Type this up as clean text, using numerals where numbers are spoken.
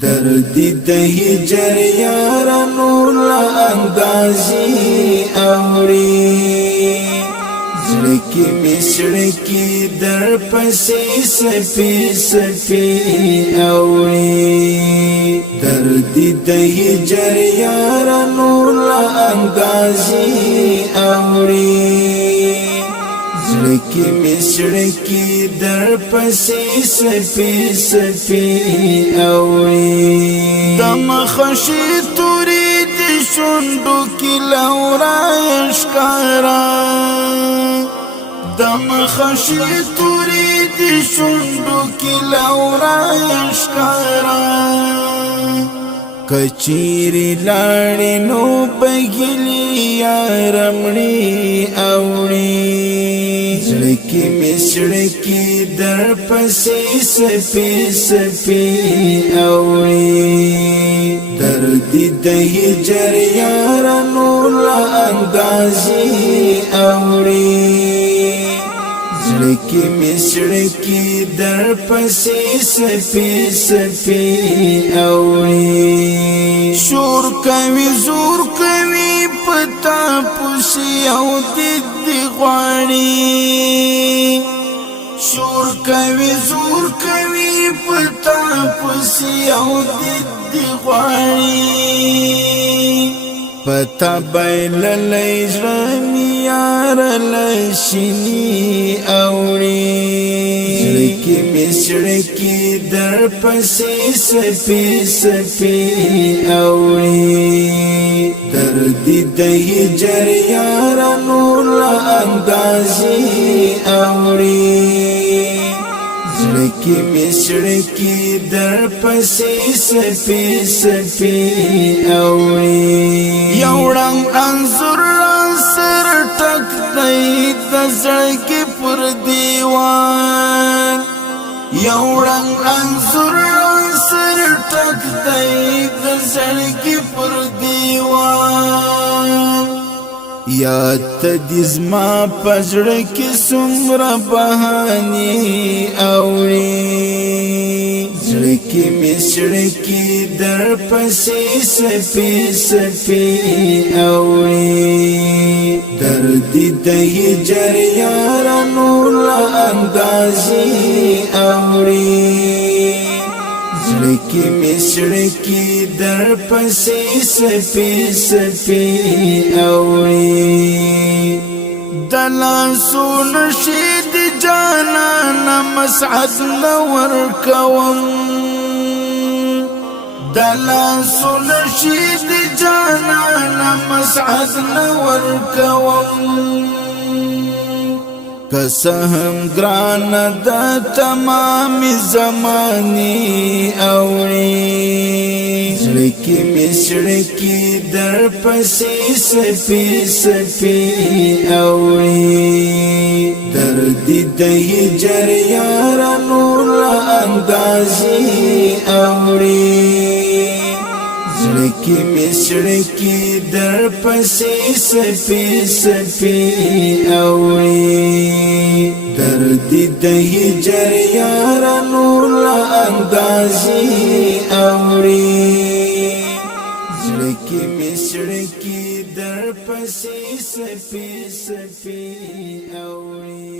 دردی د هجر یارانو لا اندازی اوری زړکی مسړکی در پسې سپی سپی اوری دردی د هجر یارانو لا اندازی اوری زړکی مسړکی در پسې سپی سپی اوری دم خشی توری د شوندو کی لورا اشکارا دم خشی توری د شوندو کی لورا اشکارا کچیری لاړې نو بګلی یارمړي اوړي زړکی مسړکی در پسې سپی سپی اوړي دردی د هجر یارانو لا اندازی اوړي زړکی مسړکی در پسې سپی سپی اوړي شور کوي زور کوي پتا پوشي او دد غواړي شور کوي زور کوي پتا پوشي او دد غواړي پتا بیل لجرمی یار لشنی اوڑی زړکی مسړکی در پسې سپی سپی اوڑی دردی د هجر یارانو لا اندازی اوڑی زړکی مسړکی در پسې سپی سپی اوړي یوړم انزور سر ټک دی د زړکی پر دیوان یوړم انزور سر ټک دی د زړکی پر دیوان یاد دزما پزړه کې څومره بهاني اوړي زړکی مسړکی در پسې سپی سپی اوړي دردی د هجر یارانو لا اندازی اوړي زړکی مسړکی در پسې سپی سپی اوړي دلاسو نشید جانان مسعد نور کوم دلاسو نشید جانان مسعد نور کوم کسهم گران دا تمام زمانی اوڑی زړکی مسړکی در پسې سپی سپی اوڑی دردی د هجر یارانو لا اندازی اوڑی زړکی مسړکی در پسې سپی سپی اوړي دردی د هجر یارانو لا اندازی اوړي زړکی مسړکی در پسې سپی سپی اوړي